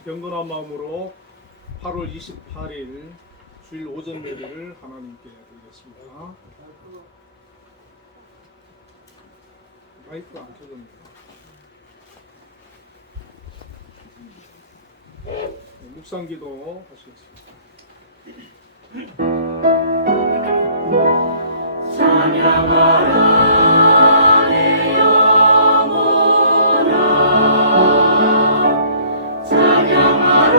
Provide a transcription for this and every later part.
같이 경건한 마음으로 8월 28일 주일 오전 예배를 하나님께 드리겠습니다. 마이크가 안 켜졌네요. 묵상기도 하시겠습니다. 찬양하라 내 영혼아, 찬양하라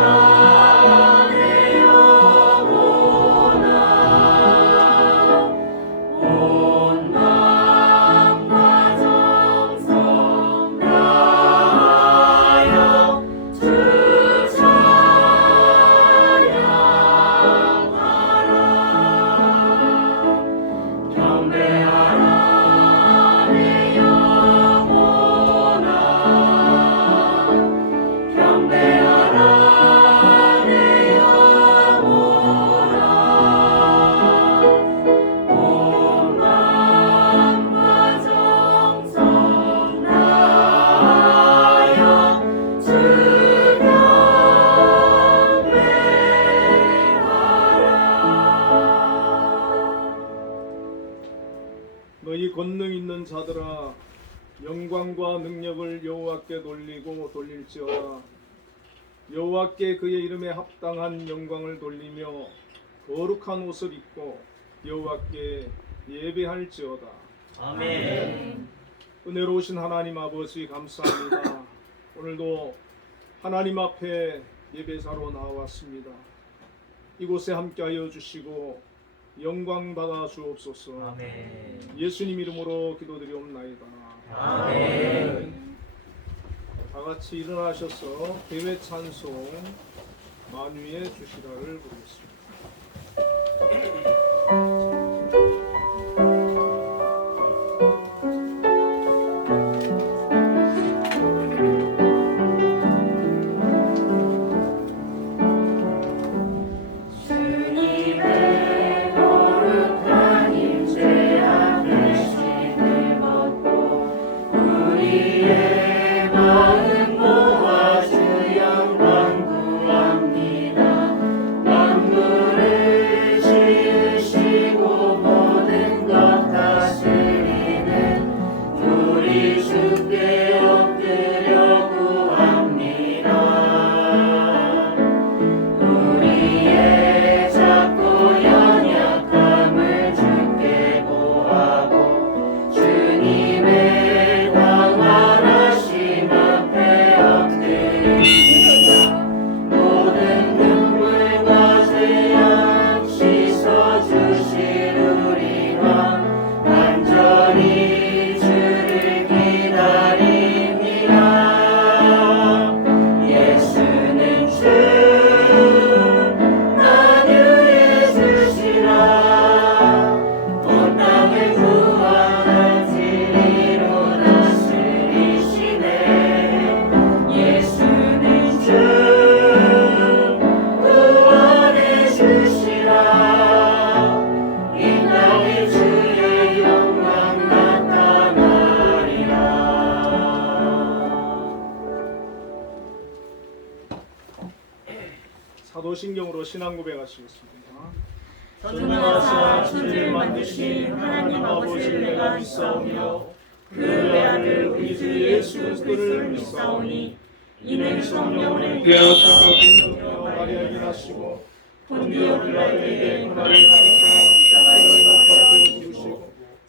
내 영혼아, 온 마음과 정성 다하여 주 찬양하라. 경배하라 내 영혼아, 경배하라 내 영혼아, 온 마음과 정성 다하여 주 경배하라. 너희 권능 있는 자들아, 영광과 능력을 여호와께 돌리고 돌릴지어다. 여호와께 그의 이름에 합당한 영광을 돌리며 거룩한 옷을 입고 여호와께 예배할지어다. 아멘. 은혜로우신 하나님 아버지 감사합니다. 오늘도 하나님 앞에 예배사로 나왔습니다. 이곳에 함께하여 주시고 영광 받아 주옵소서. 아멘. 예수님 이름으로 기도드리옵나이다. 아멘. 다 같이 일어나셔서 대회 찬송 만위에 주시라를 부르겠습니다. 주님의 거룩한 임재 앞에 신을 벗고 우리의 마음 모아 주 영광 구합니다. 만물을 지으시고 모든 것 다스리는 우리 주께 엎드려 구합니다. 우리의 작고 연약함을 주께 고하고 주님의 광활하심 앞에 엎드립니다. 모든 눈물과 죄악 씻어주실 우리가 간절히 주를 기다립니다. 예수는 주 만유의 주시라. 온 땅을 구원할 진리로 다스리시네. 예수는 주 구원해 주시라. 이 땅에 주의 영광 나타나리라. 사도신경으로 신앙 고백하시겠습니다. 전능하사 천지를 만드신 하나님 아버지를 내가 믿사오며 그의 아들 우리 주 예수 그리스도를 믿사오니 이는 성령으로 되었다가 김정녀 마리아에게 하시고 본디오 빌라도에게 고난을 받으사 십자가에 못 박혀 죽으시고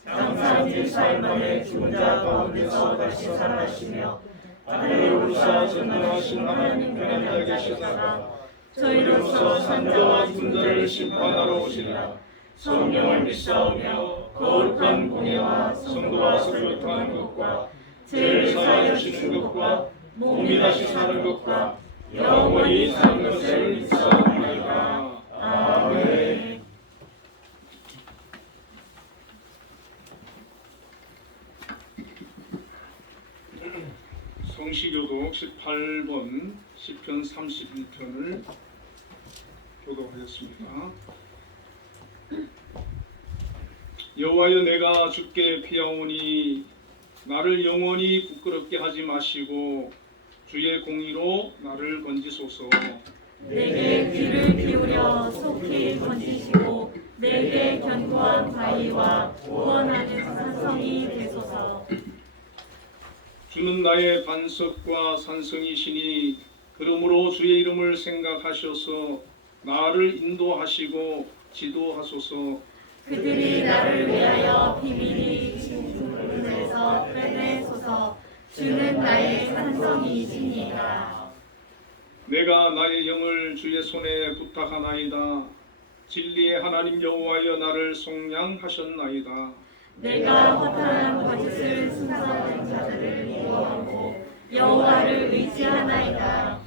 장사한 지 사흘 만에 죽은 자 가운데서 다시 살아나시며 하늘에 오르사 전능하신 하나님 편에 계시다가 저희로서 산자와 죽은 자를 심판하러 오시리라. 성령을 믿사오며 거룩한 공예와 성도와 소유한 것과 죄를 사하여 주시는 것과 몸이 다시 사는 것과 영원히 사는 것을 믿사옵나이다. 아멘. 성시교독 18번 시편 31편을 교독하겠습니다. 여호와여, 내가 주께 피하오니 나를 영원히 부끄럽게 하지 마시고 주의 공의로 나를 건지소서. 내게 귀를 기울여 속히 건지시고 내게 견고한 바위와 구원하는 산성이 되소서. 주는 나의 반석과 산성이시니 그러므로 주의 이름을 생각하셔서 나를 인도하시고 지도하소서. 그들이 나를 위하여 비밀히 진술에서 빼내소서. 주는 나의 산성이시니이다. 내가 나의 영을 주의 손에 부탁하나이다. 진리의 하나님 여호와여 나를 속량하셨나이다. 내가 허탄한 거짓을 순서하는 자들을 미워하고 여호와를 의지하나이다.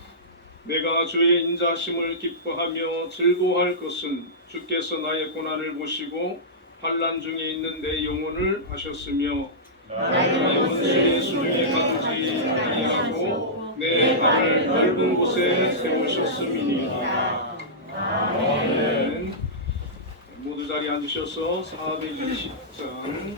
내가 주의 인자심을 기뻐하며 즐거워할 것은 주께서 나의 고난을 보시고 환난 중에 있는 내 영혼을 아셨으며 나의 원수의 수중에 가두지 아니하고 내 발을 넓은 곳에 세우셨음이니이다. 아멘. 모두 자리에 앉으셔서 사도행전 10장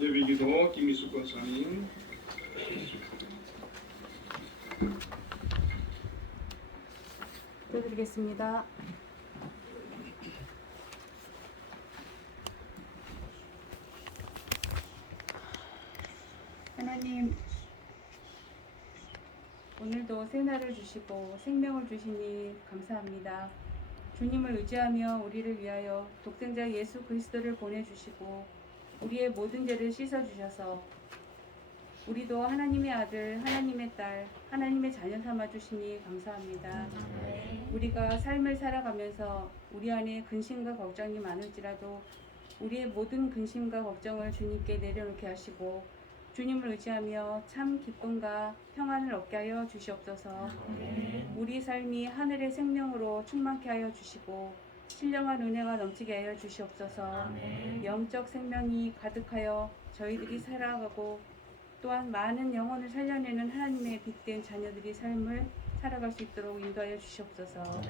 예비기도 김희숙 권사님. 기도드리겠습니다. 하나님, 오늘도 새날을 주시고 생명을 주시니 감사합니다. 주님을 의지하며 우리를 위하여 독생자 예수 그리스도를 보내주시고 우리의 모든 죄를 씻어주셔서 우리도 하나님의 아들, 하나님의 딸, 하나님의 자녀 삼아주시니 감사합니다. 우리가 삶을 살아가면서 우리 안에 근심과 걱정이 많을지라도 우리의 모든 근심과 걱정을 주님께 내려놓게 하시고 주님을 의지하며 참 기쁨과 평안을 얻게 하여 주시옵소서. 우리 삶이 하늘의 생명으로 충만케 하여 주시고 신령한 은혜가 넘치게 하여 주시옵소서. 영적 생명이 가득하여 저희들이 살아가고 또한 많은 영혼을 살려내는 하나님의 빛된 자녀들이 삶을 살아갈 수 있도록 인도하여 주시옵소서.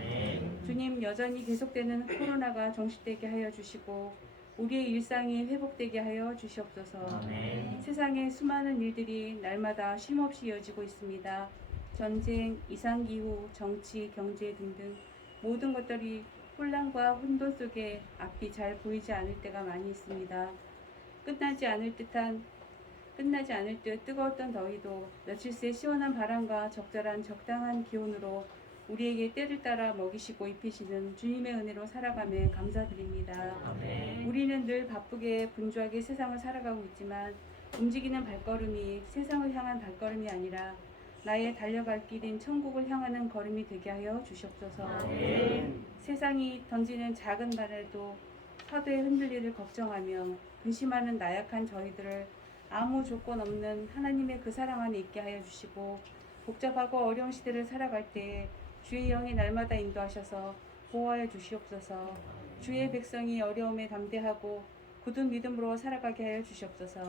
주님, 여전히 계속되는 코로나가 종식되게 하여 주시고 우리의 일상이 회복되게 하여 주시옵소서. 세상에 수많은 일들이 날마다 쉼없이 이어지고 있습니다. 전쟁, 이상기후, 정치, 경제 등등 모든 것들이 혼란과 혼돈 속에 앞이 잘 보이지 않을 때가 많이 있습니다. 끝나지 않을 듯한 끝나지 않을 듯 뜨거웠던 더위도 며칠 새 시원한 바람과 적절한 적당한 기온으로 우리에게 때를 따라 먹이시고 입히시는 주님의 은혜로 살아가며 감사드립니다. 우리는 늘 바쁘게 분주하게 세상을 살아가고 있지만 움직이는 발걸음이 세상을 향한 발걸음이 아니라 나의 달려갈 길인 천국을 향하는 걸음이 되게 하여 주시옵소서. 세상이 던지는 작은 발에도 파도에 흔들리를 걱정하며 근심하는 나약한 저희들을 아무 조건 없는 하나님의 그 사랑 안에 있게 하여 주시고 복잡하고 어려운 시대를 살아갈 때에 주의 영이 날마다 인도하셔서 보호하여 주시옵소서. 주의 백성이 어려움에 담대하고 굳은 믿음으로 살아가게 하여 주시옵소서.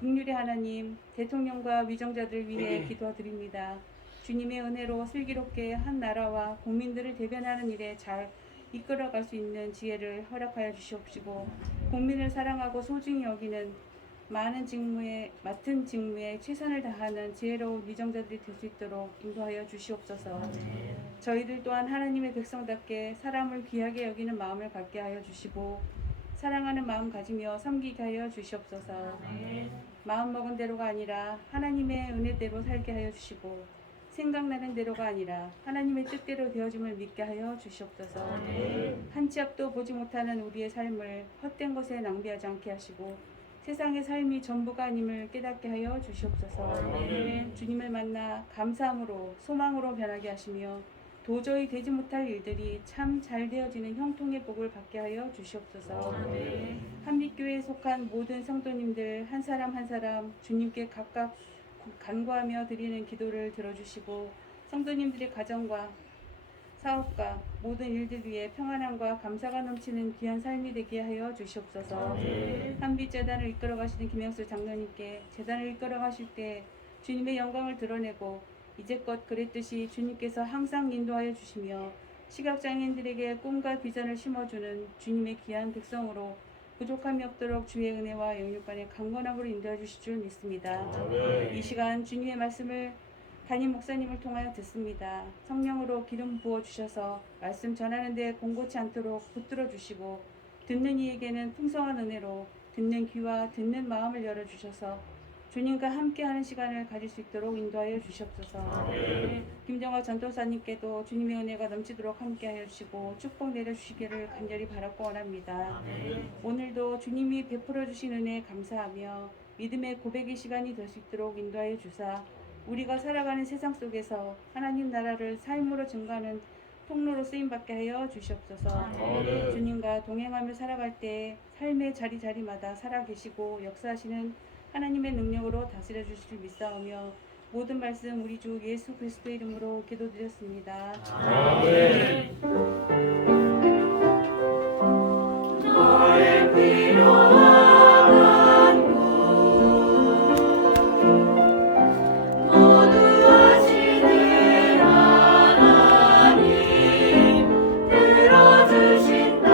긍휼의 하나님, 대통령과 위정자들을 위해 기도드립니다. 주님의 은혜로 슬기롭게 한 나라와 국민들을 대변하는 일에 잘 이끌어갈 수 있는 지혜를 허락하여 주시옵시고 국민을 사랑하고 소중히 여기는 맡은 직무에 최선을 다하는 지혜로운 위정자들이 될 수 있도록 인도하여 주시옵소서. 저희들 또한 하나님의 백성답게 사람을 귀하게 여기는 마음을 갖게 하여 주시고 사랑하는 마음 가지며 섬기게 하여 주시옵소서. 마음먹은 대로가 아니라 하나님의 은혜대로 살게 하여 주시고 생각나는 대로가 아니라 하나님의 뜻대로 되어짐을 믿게 하여 주시옵소서. 한 치 앞도 보지 못하는 우리의 삶을 헛된 것에 낭비하지 않게 하시고 세상의 삶이 전부가 아님을 깨닫게 하여 주시옵소서. 주님을 만나 감사함으로 소망으로 변하게 하시며 도저히 되지 못할 일들이 참 잘 되어지는 형통의 복을 받게 하여 주시옵소서. 한빛교회에 속한 모든 성도님들 한 사람 한 사람 주님께 각각 간구하며 드리는 기도를 들어주시고 성도님들의 가정과 사업과 모든 일들 위해 평안함과 감사가 넘치는 귀한 삶이 되게 하여 주시옵소서. 한빛재단을 이끌어가시는 김영수 장로님께 재단을 이끌어가실 때 주님의 영광을 드러내고 이제껏 그랬듯이 주님께서 항상 인도하여 주시며 시각장애인들에게 꿈과 비전을 심어주는 주님의 귀한 백성으로 부족함이 없도록 주의 은혜와 영육간의 강건함으로 인도해 주실 줄 믿습니다. 이 시간 주님의 말씀을 담임 목사님을 통하여 듣습니다. 성령으로 기름 부어주셔서 말씀 전하는 데 공고치 않도록 붙들어 주시고 듣는 이에게는 풍성한 은혜로 듣는 귀와 듣는 마음을 열어주셔서 주님과 함께하는 시간을 가질 수 있도록 인도하여 주시옵소서. 김정화 전도사님께도 주님의 은혜가 넘치도록 함께하여 주시고 축복 내려주시기를 간절히 바라고 원합니다. 오늘도 주님이 베풀어 주신 은혜에 감사하며 믿음의 고백의 시간이 될 수 있도록 인도하여 주사 우리가 살아가는 세상 속에서 하나님 나라를 삶으로 증거하는 통로로 쓰임받게 하여 주시옵소서. 주님과 동행하며 살아갈 때 삶의 자리자리마다 살아계시고 역사하시는 하나님의 능력으로 다스려 주실 줄 믿사오며 모든 말씀 우리 주 예수 그리스도의 이름으로 기도드렸습니다. 아멘. 너의 필요한 모두 하시는 하나님 들어주신다.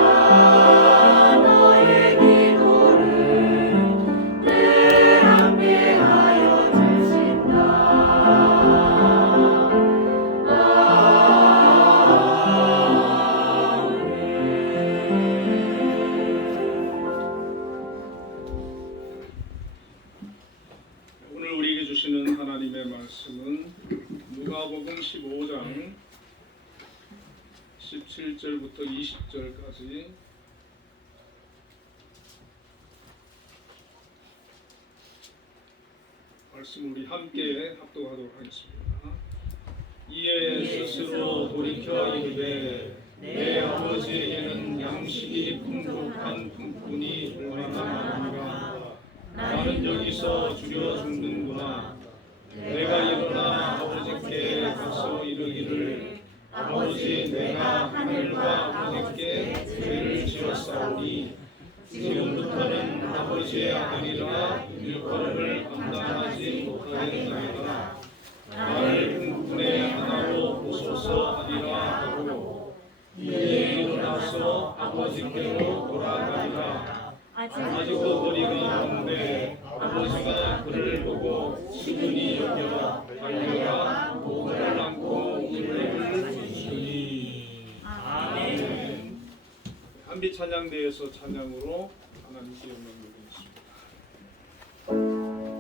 너의 기도를 늘 함께하여 주신다. 오늘 우리에게 주시는 하나님의 말씀은 누가복음 15장 17절부터 20절까지 말씀 우리 함께 합독하도록 하겠습니다. 이에 스스로 돌이켜 이르되 내 아버지에게는 양식이 풍족한 품꾼이 얼마나 많은가. 나는 여기서 죽여 죽는구나. 내가 일어나 아버지께 가서 이르기를 아버지 내가 하늘과 아버지께 죄를 지었사오니 지금부터는 아버지의 아들이라 일컬음을 감당하지 못하겠나이다. 나를 품꾼의 하나로 보소서 하리라 하고 이에 일어나서 아버지께로 돌아가니라. 아직도 거리가 먼데 아버지가 그를 보고 시근히 여겨 달려가 목을 안고 울음을 주시니. 아멘. 한빛 찬양대에서 찬양으로 하나님께 영광 돌리겠습니다.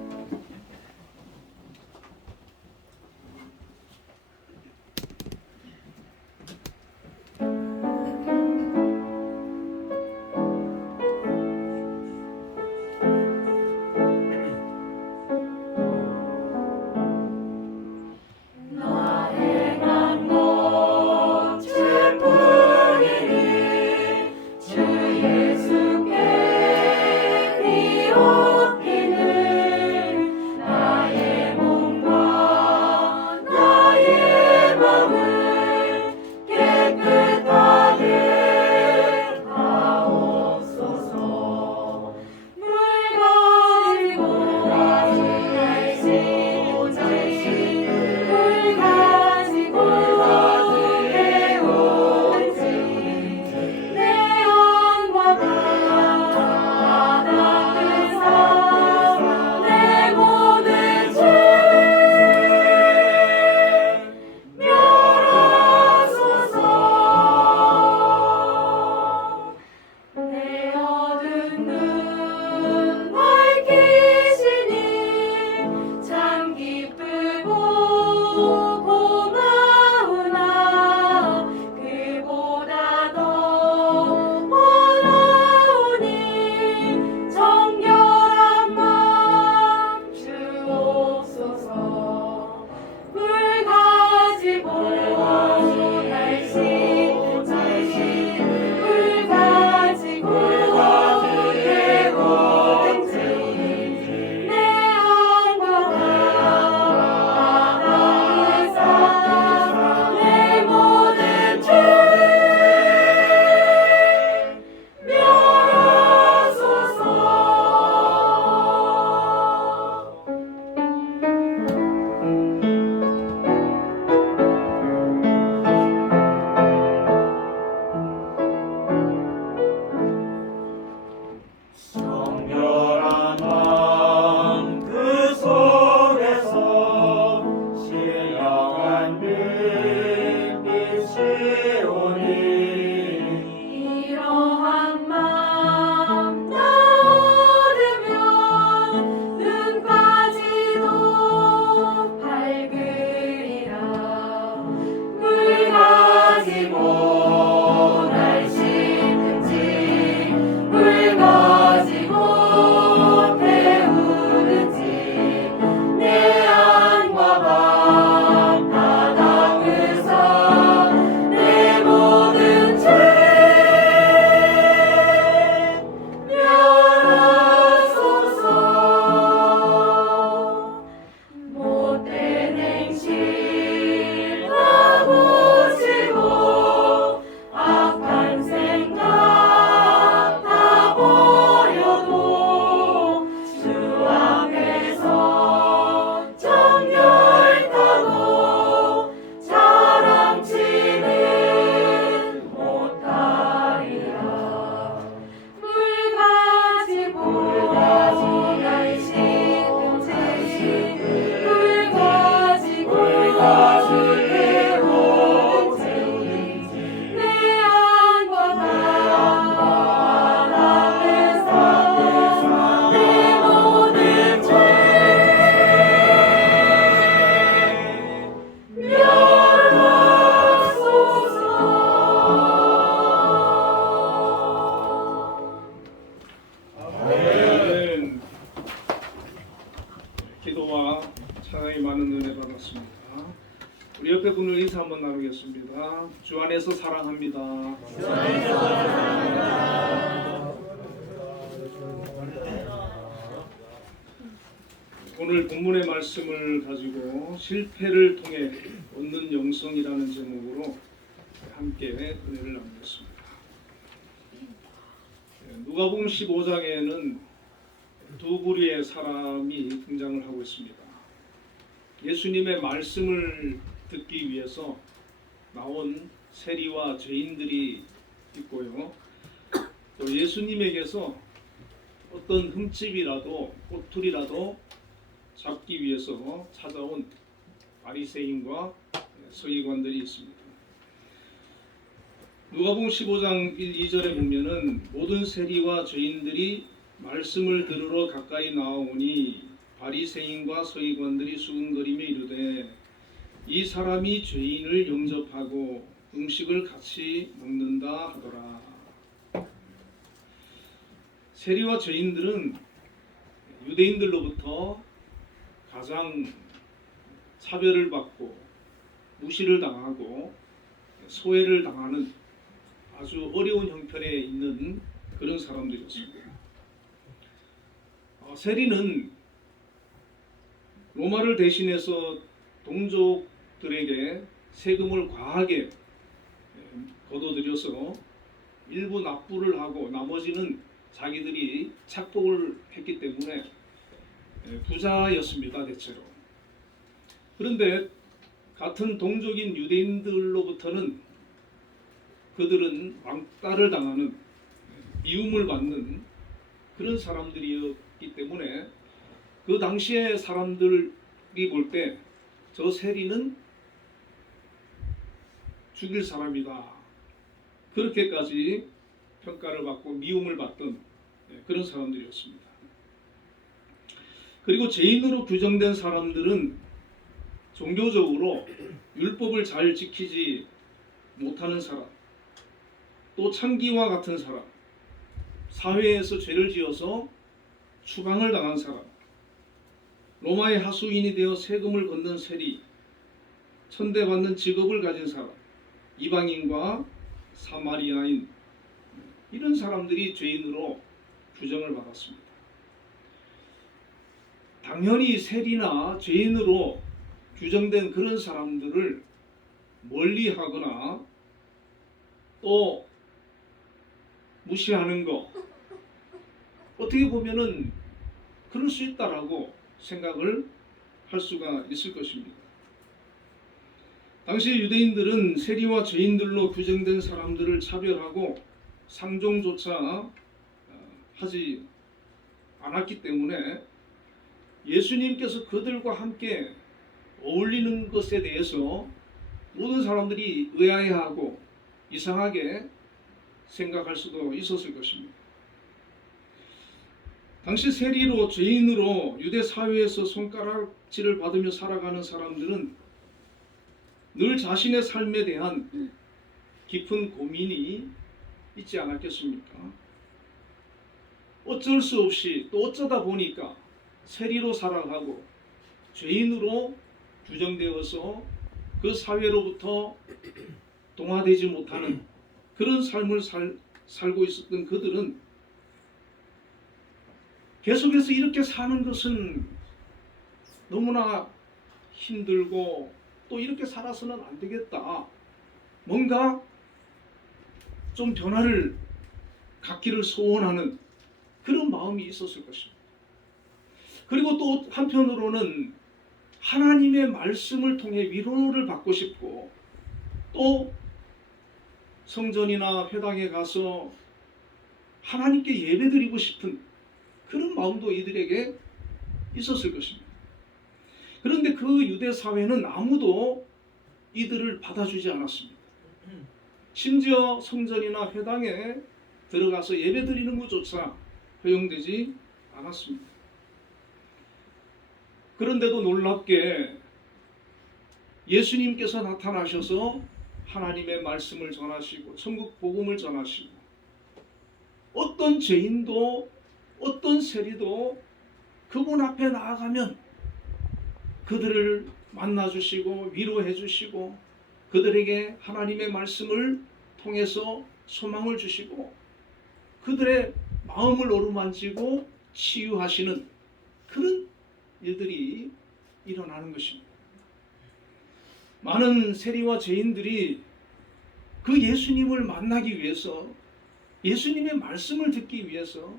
우리 옆에 분을 인사 한번 나누겠습니다. 주 안에서 사랑합니다. 오늘 본문의 말씀을 가지고 실패를 통해 얻는 영성이라는 제목으로 함께 은혜를 나누겠습니다. 누가복음 15장에는 두 부류의 사람이 등장을 하고 있습니다. 예수님의 말씀을 듣기 위해서 나온 세리와 죄인들이 있고요. 또 예수님에게서 어떤 흠집이라도 꼬투리라도 잡기 위해서 찾아온 바리새인과 서기관들이 있습니다. 누가복음 15장 1, 2절에 보면은 모든 세리와 죄인들이 말씀을 들으러 가까이 나오니 바리새인과 서기관들이 수군거리며 이르되 이 사람이 죄인을 영접하고 음식을 같이 먹는다 하더라. 세리와 죄인들은 유대인들로부터 가장 차별을 받고 무시를 당하고 소외를 당하는 아주 어려운 형편에 있는 그런 사람들이었습니다. 세리는 로마를 대신해서 동족들에게 세금을 과하게 거둬들여서 일부 납부를 하고 나머지는 자기들이 착복을 했기 때문에 부자였습니다, 대체로. 그런데 같은 동족인 유대인들로부터는 그들은 왕따를 당하는, 미움을 받는 그런 사람들이었기 때문에 그 당시에 사람들이 볼 때 저 세리는 죽일 사람이다, 그렇게까지 평가를 받고 미움을 받던 그런 사람들이었습니다. 그리고 죄인으로 규정된 사람들은 종교적으로 율법을 잘 지키지 못하는 사람, 또 창기와 같은 사람, 사회에서 죄를 지어서 추방을 당한 사람, 로마의 하수인이 되어 세금을 걷는 세리, 천대받는 직업을 가진 사람, 이방인과 사마리아인, 이런 사람들이 죄인으로 규정을 받았습니다. 당연히 세리나 죄인으로 규정된 그런 사람들을 멀리하거나 또 무시하는 거, 어떻게 보면은 그럴 수 있다라고 생각을 할 수가 있을 것입니다. 당시 유대인들은 세리와 죄인들로 규정된 사람들을 차별하고 상종조차 하지 않았기 때문에 예수님께서 그들과 함께 어울리는 것에 대해서 모든 사람들이 의아해하고 이상하게 생각할 수도 있었을 것입니다. 당시 세리로 죄인으로 유대 사회에서 손가락질을 받으며 살아가는 사람들은 늘 자신의 삶에 대한 깊은 고민이 있지 않았겠습니까? 어쩔 수 없이 또 어쩌다 보니까 세리로 살아가고 죄인으로 규정되어서 그 사회로부터 동화되지 못하는 그런 삶을 살고 있었던 그들은 계속해서 이렇게 사는 것은 너무나 힘들고 또 이렇게 살아서는 안 되겠다, 뭔가 좀 변화를 갖기를 소원하는 그런 마음이 있었을 것입니다. 그리고 또 한편으로는 하나님의 말씀을 통해 위로를 받고 싶고 또 성전이나 회당에 가서 하나님께 예배드리고 싶은 그런 마음도 이들에게 있었을 것입니다. 그런데 그 유대 사회는 아무도 이들을 받아주지 않았습니다. 심지어 성전이나 회당에 들어가서 예배드리는 것조차 허용되지 않았습니다. 그런데도 놀랍게 예수님께서 나타나셔서 하나님의 말씀을 전하시고 천국 복음을 전하시고 어떤 죄인도 어떤 세리도 그분 앞에 나아가면 그들을 만나주시고 위로해주시고 그들에게 하나님의 말씀을 통해서 소망을 주시고 그들의 마음을 어루만지고 치유하시는 그런 일들이 일어나는 것입니다. 많은 세리와 죄인들이 그 예수님을 만나기 위해서, 예수님의 말씀을 듣기 위해서,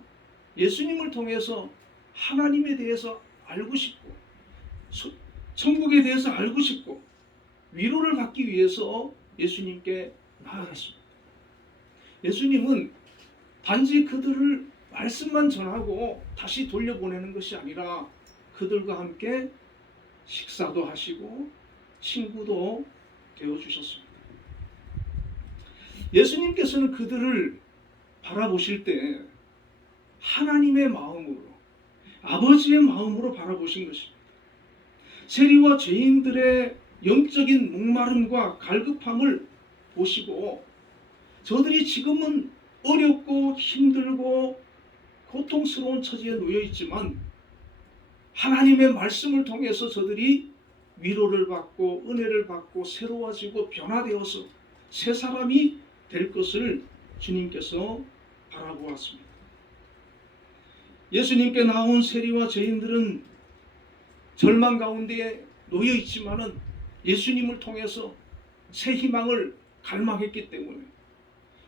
예수님을 통해서 하나님에 대해서 알고 싶고 천국에 대해서 알고 싶고 위로를 받기 위해서 예수님께 나아갔습니다. 예수님은 단지 그들을 말씀만 전하고 다시 돌려보내는 것이 아니라 그들과 함께 식사도 하시고 친구도 되어주셨습니다. 예수님께서는 그들을 바라보실 때 하나님의 마음으로, 아버지의 마음으로 바라보신 것입니다. 세리와 죄인들의 영적인 목마름과 갈급함을 보시고 저들이 지금은 어렵고 힘들고 고통스러운 처지에 놓여 있지만 하나님의 말씀을 통해서 저들이 위로를 받고 은혜를 받고 새로워지고 변화되어서 새 사람이 될 것을 주님께서 바라보았습니다. 예수님께 나온 세리와 죄인들은 절망 가운데 놓여 있지만은 예수님을 통해서 새 희망을 갈망했기 때문에,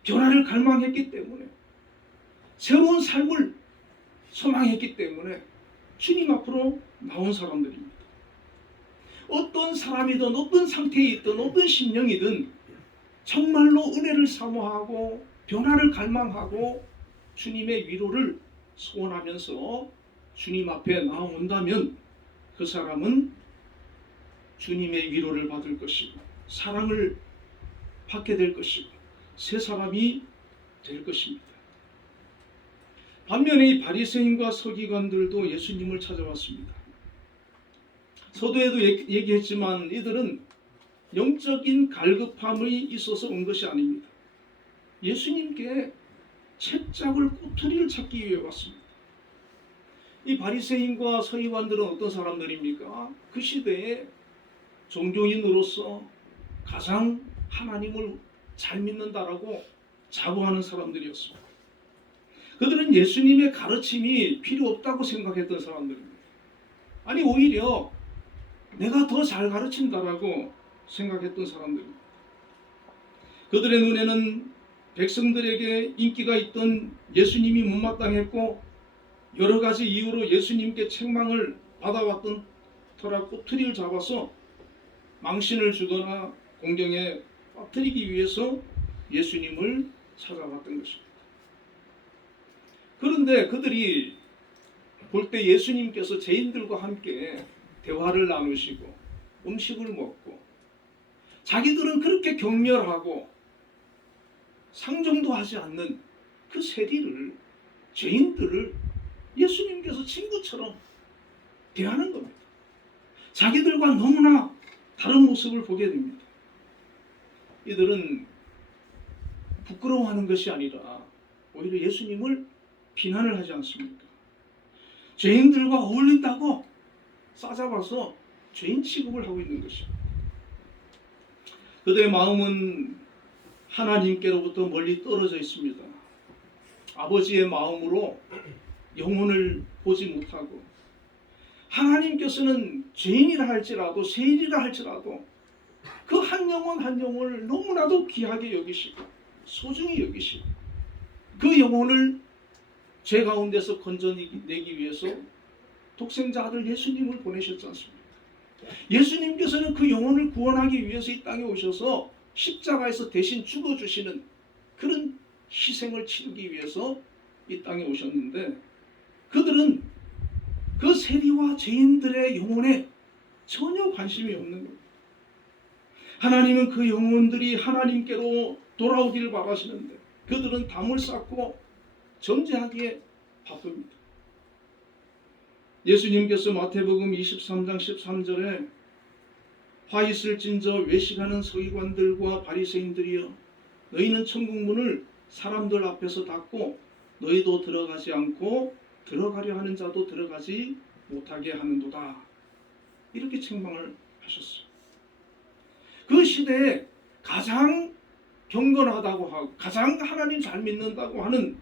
변화를 갈망했기 때문에, 새로운 삶을 소망했기 때문에 주님 앞으로 나온 사람들입니다. 어떤 사람이든 어떤 상태에 있든 어떤 심령이든 정말로 은혜를 사모하고 변화를 갈망하고 주님의 위로를 소원하면서 주님 앞에 나온다면 그 사람은 주님의 위로를 받을 것이고 사랑을 받게 될 것이고 새 사람이 될 것입니다. 반면에 이 바리새인과 서기관들도 예수님을 찾아왔습니다. 서두에도 얘기했지만 이들은 영적인 갈급함이 있어서 온 것이 아닙니다. 예수님께 채잡을 꼬투리를 찾기 위해 왔습니다. 이 바리새인과 서기관들은 어떤 사람들입니까? 그 시대에 종교인으로서 가장 하나님을 잘 믿는다라고 자부하는 사람들이었습니다. 그들은 예수님의 가르침이 필요 없다고 생각했던 사람들입니다. 아니 오히려 내가 더 잘 가르친다라고 생각했던 사람들입니다. 그들의 눈에는 백성들에게 인기가 있던 예수님이 못마땅했고 여러 가지 이유로 예수님께 책망을 받아왔던 터라 꼬투리를 잡아서 망신을 주거나 공경에 빠뜨리기 위해서 예수님을 찾아왔던 것입니다. 그런데 그들이 볼 때 예수님께서 죄인들과 함께 대화를 나누시고 음식을 먹고 자기들은 그렇게 경멸하고 상종도 하지 않는 그 세리를, 죄인들을 예수님께서 친구처럼 대하는 겁니다. 자기들과 너무나 다른 모습을 보게 됩니다. 이들은 부끄러워하는 것이 아니라 오히려 예수님을 비난을 하지 않습니까? 죄인들과 어울린다고 싸잡아서 죄인 취급을 하고 있는 것입니다. 그들의 마음은 하나님께로부터 멀리 떨어져 있습니다. 아버지의 마음으로 영혼을 보지 못하고 하나님께서는 죄인이라 할지라도 세인이라 할지라도 그 한 영혼 한 영혼을 너무나도 귀하게 여기시고 소중히 여기시고 그 영혼을 죄 가운데서 건져내기 위해서 독생자 아들 예수님을 보내셨지 않습니까? 예수님께서는 그 영혼을 구원하기 위해서 이 땅에 오셔서 십자가에서 대신 죽어주시는 그런 희생을 치르기 위해서 이 땅에 오셨는데 그들은 그 세리와 죄인들의 영혼에 전혀 관심이 없는 겁니다. 하나님은 그 영혼들이 하나님께로 돌아오기를 바라시는데 그들은 담을 쌓고 정죄하기에 바쁩니다. 예수님께서 마태복음 23장 13절에 화 있을진저 외식하는 서기관들과 바리새인들이여 너희는 천국문을 사람들 앞에서 닫고 너희도 들어가지 않고 들어가려 하는 자도 들어가지 못하게 하는도다. 이렇게 책망을 하셨어요. 그 시대에 가장 경건하다고 하고 가장 하나님 잘 믿는다고 하는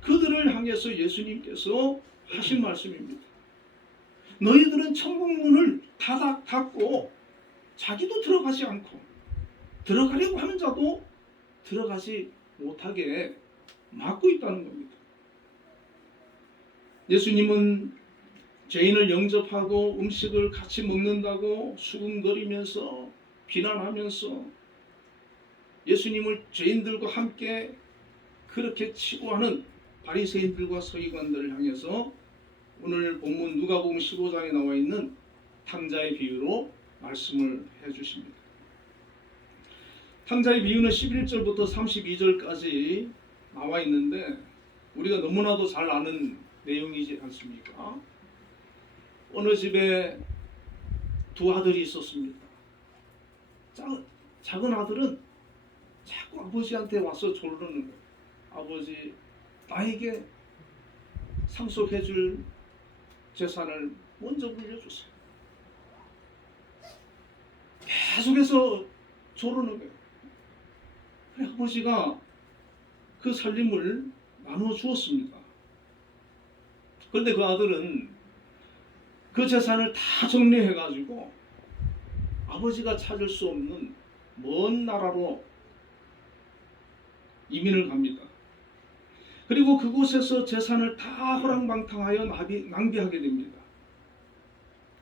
그들을 향해서 예수님께서 하신 말씀입니다. 너희들은 천국 문을 닫고 자기도 들어가지 않고 들어가려고 하는 자도 들어가지 못하게 막고 있다는 겁니다. 예수님은 죄인을 영접하고 음식을 같이 먹는다고 수군거리면서 비난하면서 예수님을 죄인들과 함께 그렇게 치부하는 바리새인들과 서기관들을 향해서 오늘 본문 누가복음 15장에 나와 있는 탕자의 비유로 말씀을 해주십니다. 탕자의 비유는 11절부터 32절까지 나와 있는데 우리가 너무나도 잘 아는 내용이지 않습니까? 어느 집에 두 아들이 있었습니다. 작은 아들은 자꾸 아버지한테 와서 조르는 거예요. 아버지, 나에게 상속해줄 재산을 먼저 물려주세요. 계속해서 조르는 거예요. 그래, 아버지가 그 살림을 나누어 주었습니다. 그런데 그 아들은 그 재산을 다 정리해가지고 아버지가 찾을 수 없는 먼 나라로 이민을 갑니다. 그리고 그곳에서 재산을 다 허랑방탕하여 낭비하게 됩니다.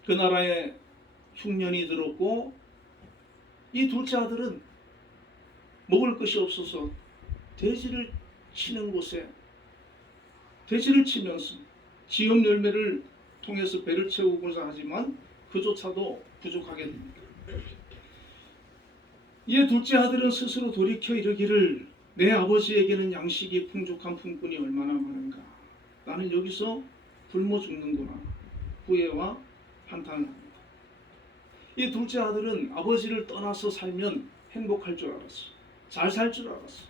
그 나라에 흉년이 들었고 이 둘째 아들은 먹을 것이 없어서 돼지를 치는 곳에 돼지를 치면서 지업 열매를 통해서 배를 채우고자 하지만 그조차도 부족하게 됩니다. 이에 둘째 아들은 스스로 돌이켜 이르기를 내 아버지에게는 양식이 풍족한 품꾼이 얼마나 많은가. 나는 여기서 굶어 죽는구나. 후회와 한탄을 합니다. 이 둘째 아들은 아버지를 떠나서 살면 행복할 줄 알았어. 잘 살 줄 알았어.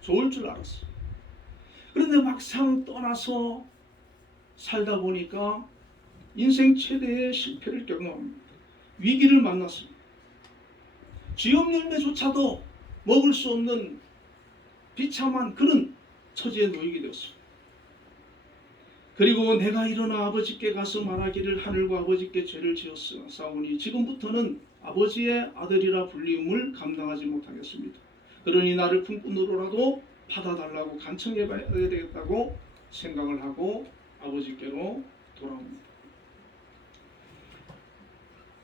좋을 줄 알았어. 그런데 막상 떠나서 살다 보니까 인생 최대의 실패를 경험합니다. 위기를 만났습니다. 지업 열매조차도 먹을 수 없는 비참한 그런 처지에 놓이게 되었습니다. 그리고 내가 일어나 아버지께 가서 말하기를 하늘과 아버지께 죄를 지었사오니 지금부터는 아버지의 아들이라 불리움을 감당하지 못하겠습니다. 그러니 나를 품꾼으로라도 받아달라고 간청해봐야 되겠다고 생각을 하고 아버지께로 돌아옵니다.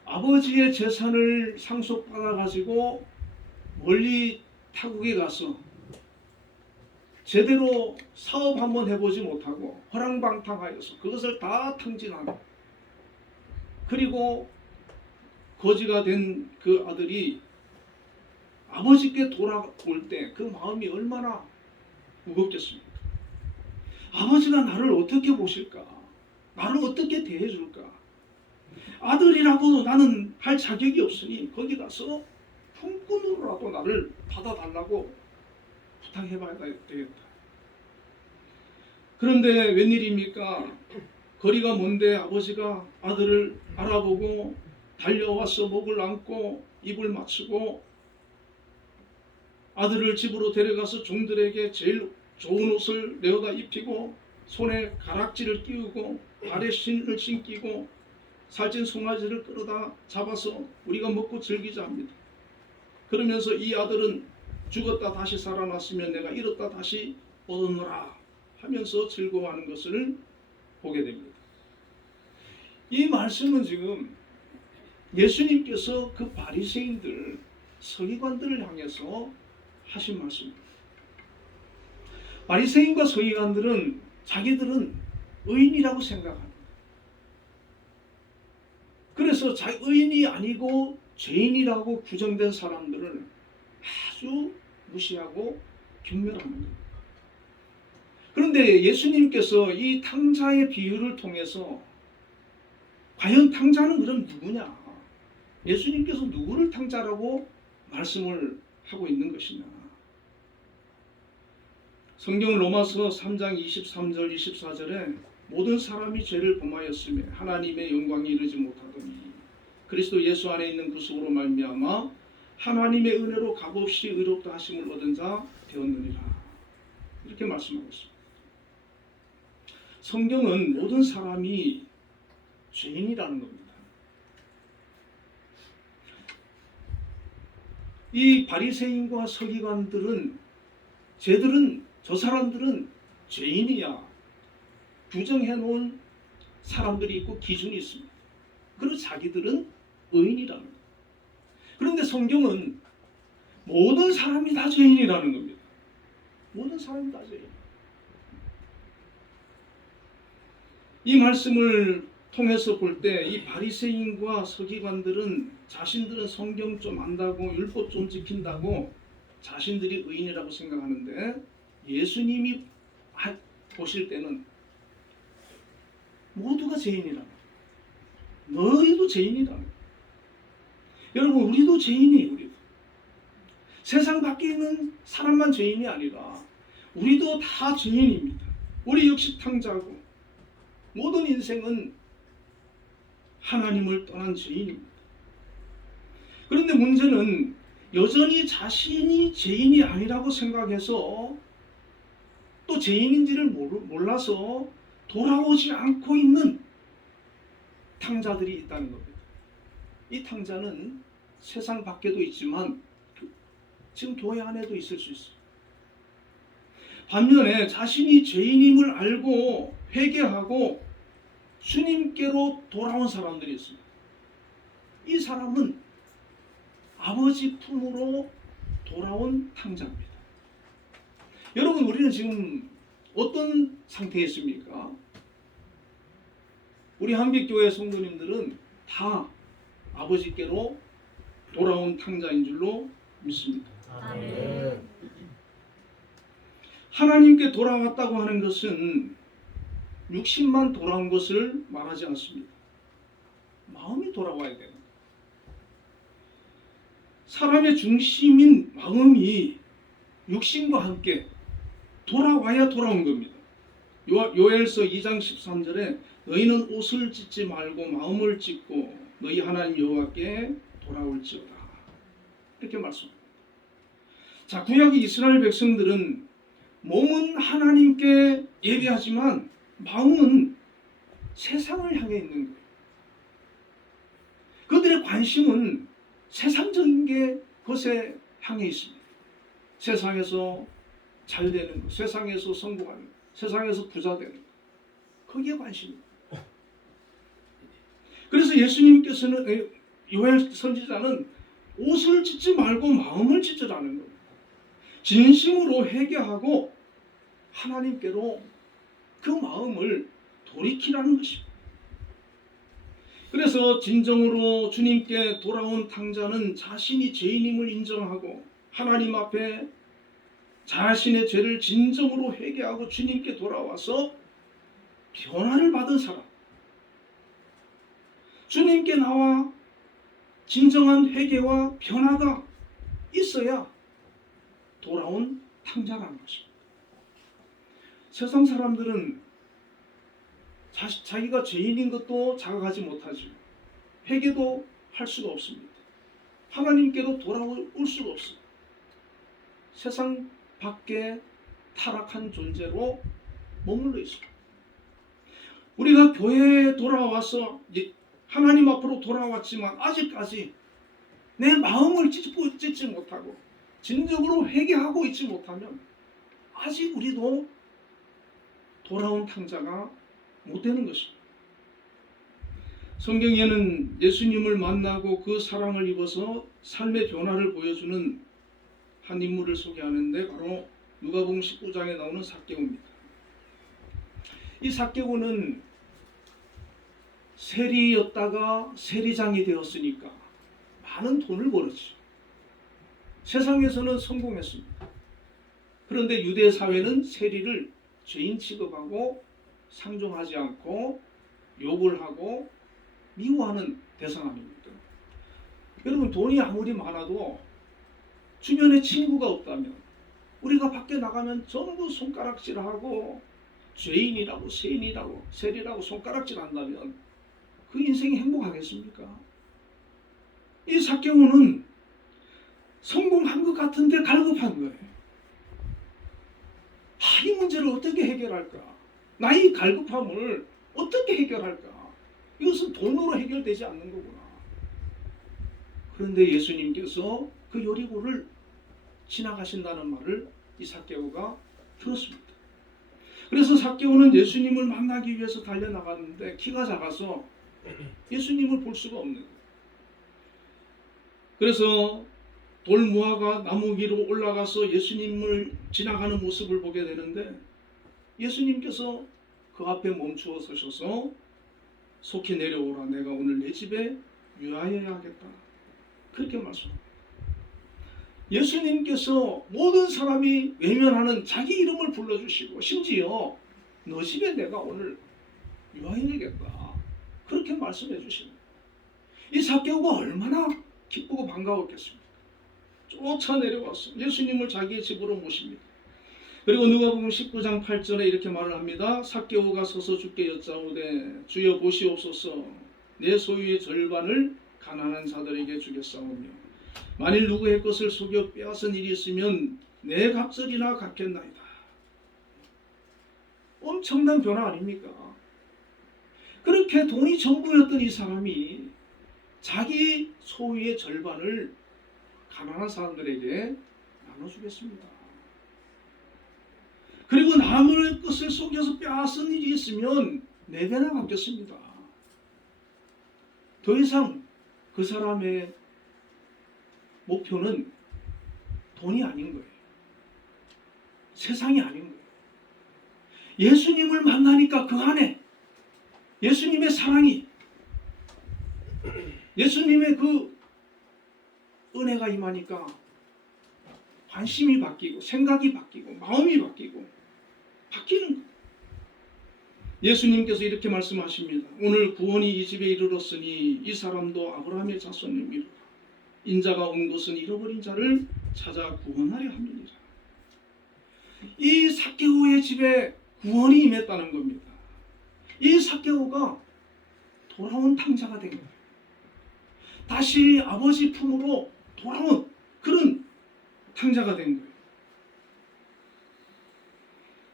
아버지의 재산을 상속받아 가지고 멀리 타국에 가서 제대로 사업 한번 해보지 못하고 허랑방탕하여서 그것을 다 탕진하고 그리고 거지가 된 그 아들이 아버지께 돌아올 때 그 마음이 얼마나 무겁겠습니까? 아버지가 나를 어떻게 보실까? 나를 어떻게 대해줄까? 아들이라고 나는 할 자격이 없으니 거기 가서 품꾼으로라도 나를 받아달라고 부탁해봐야 되겠다. 그런데 웬일입니까? 거리가 먼데 아버지가 아들을 알아보고 달려와서 목을 안고 입을 맞추고 아들을 집으로 데려가서 종들에게 제일 좋은 옷을 내어다 입히고 손에 가락지를 끼우고 발에 신을 신기고 살찐 송아지를 끌어다 잡아서 우리가 먹고 즐기자 합니다. 그러면서 이 아들은 죽었다 다시 살아났으면 내가 잃었다 다시 얻었노라 하면서 즐거워하는 것을 보게 됩니다. 이 말씀은 지금 예수님께서 그 바리새인들, 서기관들을 향해서 하신 말씀입니다. 바리새인과 서기관들은 자기들은 의인이라고 생각합니다. 그래서 의인이 아니고 죄인이라고 규정된 사람들을 아주 무시하고 경멸하는 겁니다. 그런데 예수님께서 이 탕자의 비유를 통해서 과연 탕자는 그럼 누구냐? 예수님께서 누구를 탕자라고 말씀을 하고 있는 것이냐? 성경 로마서 3장 23절 24절에 모든 사람이 죄를 범하였으며 하나님의 영광에 이르지 못하더니 그리스도 예수 안에 있는 구속으로 말미암아 하나님의 은혜로 값없이 의롭다 하심을 얻은 자 되었느니라. 이렇게 말씀하고 있습니다. 성경은 모든 사람이 죄인이라는 겁니다. 이 바리새인과 서기관들은 저 사람들은 죄인이야 규정해 놓은 사람들이 있고 기준이 있습니다. 그리고 자기들은 의인이라는 거예요. 그런데 성경은 모든 사람이 다 죄인이라는 겁니다. 모든 사람이 다 죄인. 이 말씀을 통해서 볼 때 이 바리새인과 서기관들은 자신들은 성경 좀 안다고 율법 좀 지킨다고 자신들이 의인이라고 생각하는데 예수님이 보실 때는 모두가 죄인이라는 거예요. 너희도 죄인이라는 거예요. 여러분 우리도 죄인이에요. 우리도. 세상 밖에 있는 사람만 죄인이 아니라 우리도 다 죄인입니다. 우리 역시 탕자고 모든 인생은 하나님을 떠난 죄인입니다. 그런데 문제는 여전히 자신이 죄인이 아니라고 생각해서 또 죄인인지를 몰라서 돌아오지 않고 있는 탕자들이 있다는 겁니다. 이 탕자는 세상 밖에도 있지만 지금 교회 안에도 있을 수 있어요. 반면에 자신이 죄인임을 알고 회개하고 주님께로 돌아온 사람들이 있습니다. 이 사람은 아버지 품으로 돌아온 탕자입니다. 여러분 우리는 지금 어떤 상태에 있습니까? 우리 한빛교회 성도님들은 다 아버지께로 돌아온 탕자인 줄로 믿습니다. 아멘. 하나님께 돌아왔다고 하는 것은 육신만 돌아온 것을 말하지 않습니다. 마음이 돌아와야 돼요. 사람의 중심인 마음이 육신과 함께 돌아와야 돌아온 겁니다. 요엘서 2장 13절에 너희는 옷을 찢지 말고 마음을 찢고 너희 하나님 여호와께 돌아올지어다. 이렇게 말씀합니다. 자, 구약의 이스라엘 백성들은 몸은 하나님께 예배하지만 마음은 세상을 향해 있는 거예요. 그들의 관심은 세상적인 것에 향해 있습니다. 세상에서 잘 되는 것, 세상에서 성공하는 것, 세상에서 부자 되는 것, 거기에 관심입니다. 그래서 예수님께서는 요엘 선지자는 옷을 찢지 말고 마음을 찢으라는 거예요. 진심으로 회개하고 하나님께로 그 마음을 돌이키라는 것입니다. 그래서 진정으로 주님께 돌아온 탕자는 자신이 죄인임을 인정하고 하나님 앞에 자신의 죄를 진정으로 회개하고 주님께 돌아와서 변화를 받은 사람, 주님께 나와 진정한 회개와 변화가 있어야 돌아온 탕자라는 것입니다. 세상 사람들은 자기가 죄인인 것도 자각하지 못하지, 회개도 할 수가 없습니다. 하나님께로 돌아올 수가 없습니다. 세상 밖에 타락한 존재로 머물러 있습니다. 우리가 교회에 돌아와서 하나님 앞으로 돌아왔지만 아직까지 내 마음을 찢지 못하고 진정으로 회개하고 있지 못하면 아직 우리도 돌아온 탕자가 못 되는 것입니다. 성경에는 예수님을 만나고 그 사랑을 입어서 삶의 변화를 보여주는 한 인물을 소개하는데 바로 누가복음 19장에 나오는 삭개오입니다. 이 삭개오는 세리였다가 세리장이 되었으니까 많은 돈을 벌었죠. 세상에서는 성공했습니다. 그런데 유대 사회는 세리를 죄인 취급하고 상종하지 않고 욕을 하고 미워하는 대상 아닙니까? 여러분 돈이 아무리 많아도 주변에 친구가 없다면 우리가 밖에 나가면 전부 손가락질하고 죄인이라고 세리라고 손가락질한다면 그 인생이 행복하겠습니까? 이 삭개오는 성공한 것 같은데 갈급한 거예요. 이 문제를 어떻게 해결할까? 나의 갈급함을 어떻게 해결할까? 이것은 돈으로 해결되지 않는 거구나. 그런데 예수님께서 그 여리고를 지나가신다는 말을 이 삭개오가 들었습니다. 그래서 삭개오는 예수님을 만나기 위해서 달려나갔는데 키가 작아서 예수님을 볼 수가 없는 거예요. 그래서 돌무화과 나무 위로 올라가서 예수님을 지나가는 모습을 보게 되는데 예수님께서 그 앞에 멈추어 서셔서 속히 내려오라. 내가 오늘 내 집에 유하여야 하겠다. 그렇게 말씀합니다. 예수님께서 모든 사람이 외면하는 자기 이름을 불러주시고 심지어 너 집에 내가 오늘 유하여야겠다. 그렇게 말씀해 주시는 거예요. 이 삭개오가 얼마나 기쁘고 반가웠겠습니까? 쫓아 내려와서 예수님을 자기의 집으로 모십니다. 그리고 누가복음 19장 8절에 이렇게 말을 합니다. 삭개오가 서서 주께 여짜오되 주여 보시옵소서 내 소유의 절반을 가난한 자들에게 주겠사오며 만일 누구의 것을 속여 빼앗은 일이 있으면 내 갑절이나 갚겠나이다. 엄청난 변화 아닙니까? 그렇게 돈이 전부였던 이 사람이 자기 소유의 절반을 가난한 사람들에게 나눠주겠습니다. 그리고 남의 것을 속여서 빼앗은 일이 있으면 4배나 갚겠습니다. 더 이상 그 사람의 목표는 돈이 아닌 거예요. 세상이 아닌 거예요. 예수님을 만나니까 그 안에 예수님의 사랑이, 예수님의 그 은혜가 임하니까 관심이 바뀌고 생각이 바뀌고 마음이 바뀌고 바뀌는 거예요. 예수님께서 이렇게 말씀하십니다. 오늘 구원이 이 집에 이르렀으니 이 사람도 아브라함의 자손임이라. 인자가 온 것은 잃어버린 자를 찾아 구원하려 함이니라. 이 삭개오의 집에 구원이 임했다는 겁니다. 이 삭개오가 돌아온 탕자가 된 거예요. 다시 아버지 품으로 돌아온 그런 탕자가 된 거예요.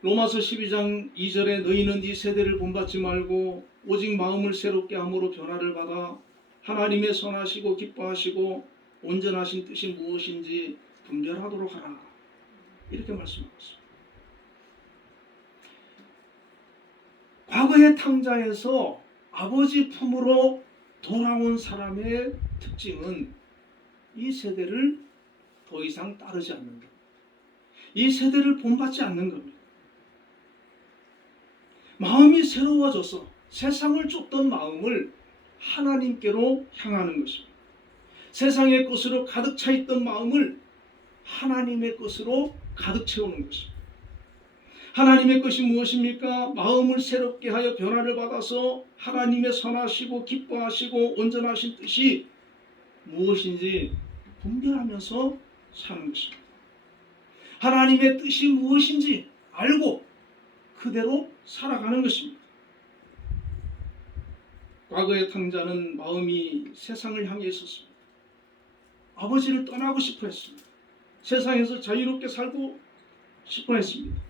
로마서 12장 2절에 너희는 이 세대를 본받지 말고 오직 마음을 새롭게 함으로 변화를 받아 하나님의 선하시고 기뻐하시고 온전하신 뜻이 무엇인지 분별하도록 하라. 이렇게 말씀하고 있습니다. 과거의 탕자에서 아버지 품으로 돌아온 사람의 특징은 이 세대를 더 이상 따르지 않는 겁니다. 이 세대를 본받지 않는 겁니다. 마음이 새로워져서 세상을 쫓던 마음을 하나님께로 향하는 것입니다. 세상의 것으로 가득 차 있던 마음을 하나님의 것으로 가득 채우는 것입니다. 하나님의 것이 무엇입니까? 마음을 새롭게 하여 변화를 받아서 하나님의 선하시고 기뻐하시고 온전하신 뜻이 무엇인지 분별하면서 사는 것입니다. 하나님의 뜻이 무엇인지 알고 그대로 살아가는 것입니다. 과거의 탕자는 마음이 세상을 향해 있었습니다. 아버지를 떠나고 싶어 했습니다. 세상에서 자유롭게 살고 싶어 했습니다.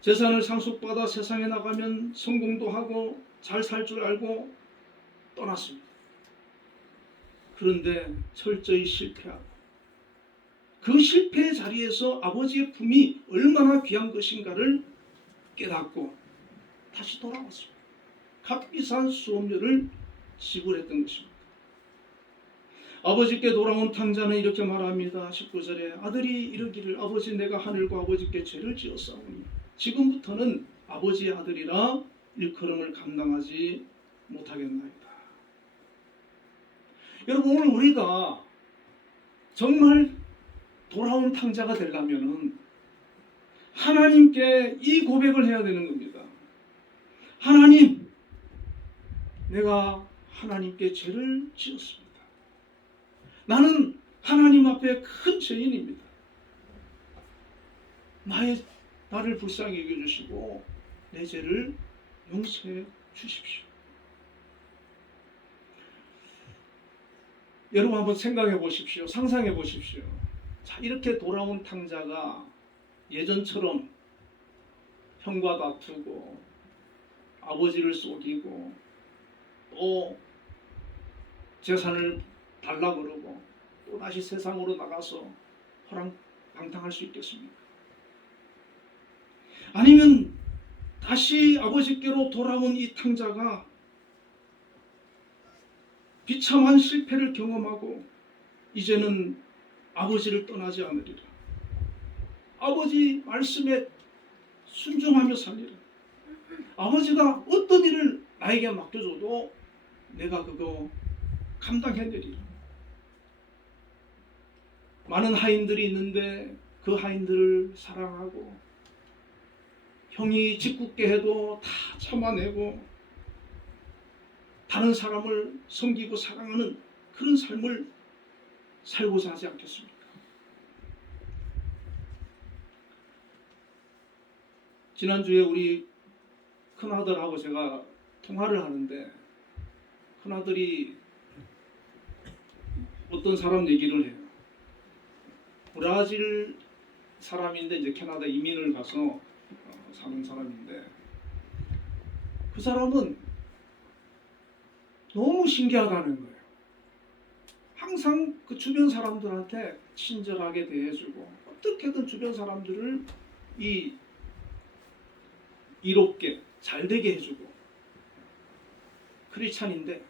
재산을 상속받아 세상에 나가면 성공도 하고 잘 살 줄 알고 떠났습니다. 그런데 철저히 실패하고 그 실패의 자리에서 아버지의 품이 얼마나 귀한 것인가를 깨닫고 다시 돌아왔습니다. 값비싼 수업료를 지불했던 것입니다. 아버지께 돌아온 탕자는 이렇게 말합니다. 19절에 아들이 이르기를 아버지 내가 하늘과 아버지께 죄를 지었사오니 지금부터는 아버지의 아들이라 일컬음을 감당하지 못하겠나이다. 여러분 오늘 우리가 정말 돌아온 탕자가 되려면 하나님께 이 고백을 해야 되는 겁니다. 하나님, 내가 하나님께 죄를 지었습니다. 나는 하나님 앞에 큰 죄인입니다. 나를 불쌍히 여겨주시고 내 죄를 용서해 주십시오. 여러분 한번 생각해 보십시오. 상상해 보십시오. 자, 이렇게 돌아온 탕자가 예전처럼 형과 다투고 아버지를 속이고 또 재산을 달라 그러고 또 다시 세상으로 나가서 호랑방탕할 수 있겠습니까? 아니면 다시 아버지께로 돌아온 이 탕자가 비참한 실패를 경험하고 이제는 아버지를 떠나지 않으리라. 아버지 말씀에 순종하며 살리라. 아버지가 어떤 일을 나에게 맡겨줘도 내가 그거 감당해내리라. 많은 하인들이 있는데 그 하인들을 사랑하고 형이 짓궂게 해도 다 참아내고 다른 사람을 섬기고 사랑하는 그런 삶을 살고자 하지 않겠습니까? 지난주에 우리 큰아들하고 제가 통화를 하는데 큰아들이 어떤 사람 얘기를 해요. 브라질 사람인데 이제 캐나다 이민을 가서 사는 사람인데 그 사람은 너무 신기하다는 거예요. 항상 그 주변 사람들한테 친절하게 대해주고 어떻게든 주변 사람들을 이롭게 잘 되게 해주고 크리스찬인데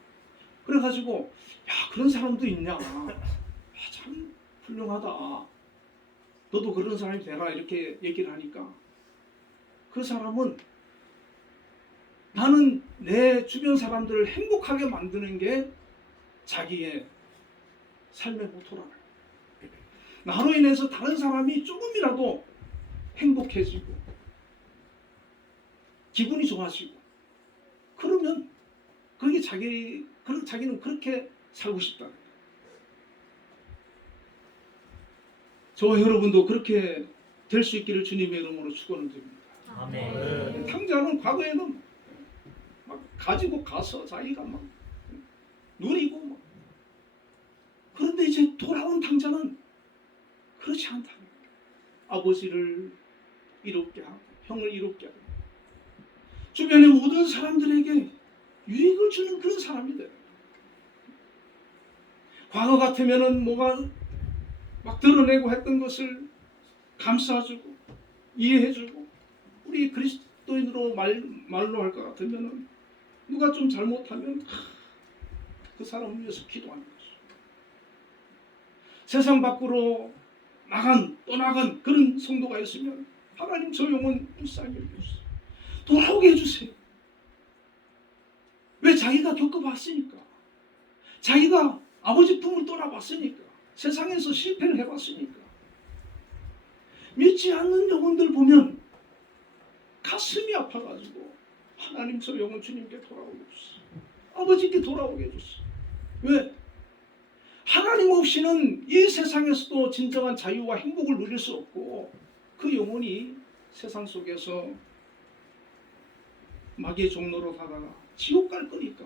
그래가지고 야 그런 사람도 있냐, 야, 참 훌륭하다, 너도 그런 사람이 되라 이렇게 얘기를 하니까 그 사람은 나는 내 주변 사람들을 행복하게 만드는 게 자기의 삶의 모토라는 거예요. 나로 인해서 다른 사람이 조금이라도 행복해지고 기분이 좋아지고 그러면 그게 자기는 그렇게 살고 싶다는 거예요. 저와 여러분도 그렇게 될 수 있기를 주님의 이름으로 축원드립니다. 아멘. 탕자는 과거에는 막 가지고 가서 자기가 막 누리고 막. 그런데 이제 돌아온 탕자는 그렇지 않다는 거예요. 아버지를 이롭게 하고 형을 이롭게 하고 주변의 모든 사람들에게 유익을 주는 그런 사람이 돼요. 과거 같으면은 뭐가 막 드러내고 했던 것을 감싸주고 이해해주고 우리 그리스도인으로 말로 할 것 같으면은 누가 좀 잘못하면 그 사람을 위해서 기도하는 거죠. 세상 밖으로 떠나간 그런 성도가 있으면 하나님 저 영혼 불쌍히 여겨주세요. 돌아오게 해주세요. 왜? 자기가 겪어봤으니까. 자기가 아버지 품을 떠나봤으니까. 세상에서 실패를 해봤으니까. 믿지 않는 영혼들 보면 가슴이 아파가지고 하나님 저 영혼 주님께 돌아오게 해주세요. 아버지께 돌아오게 해주세요. 왜? 하나님 없이는 이 세상에서도 진정한 자유와 행복을 누릴 수 없고 그 영혼이 세상 속에서 마귀의 종로로 가다가 지옥 갈 거니까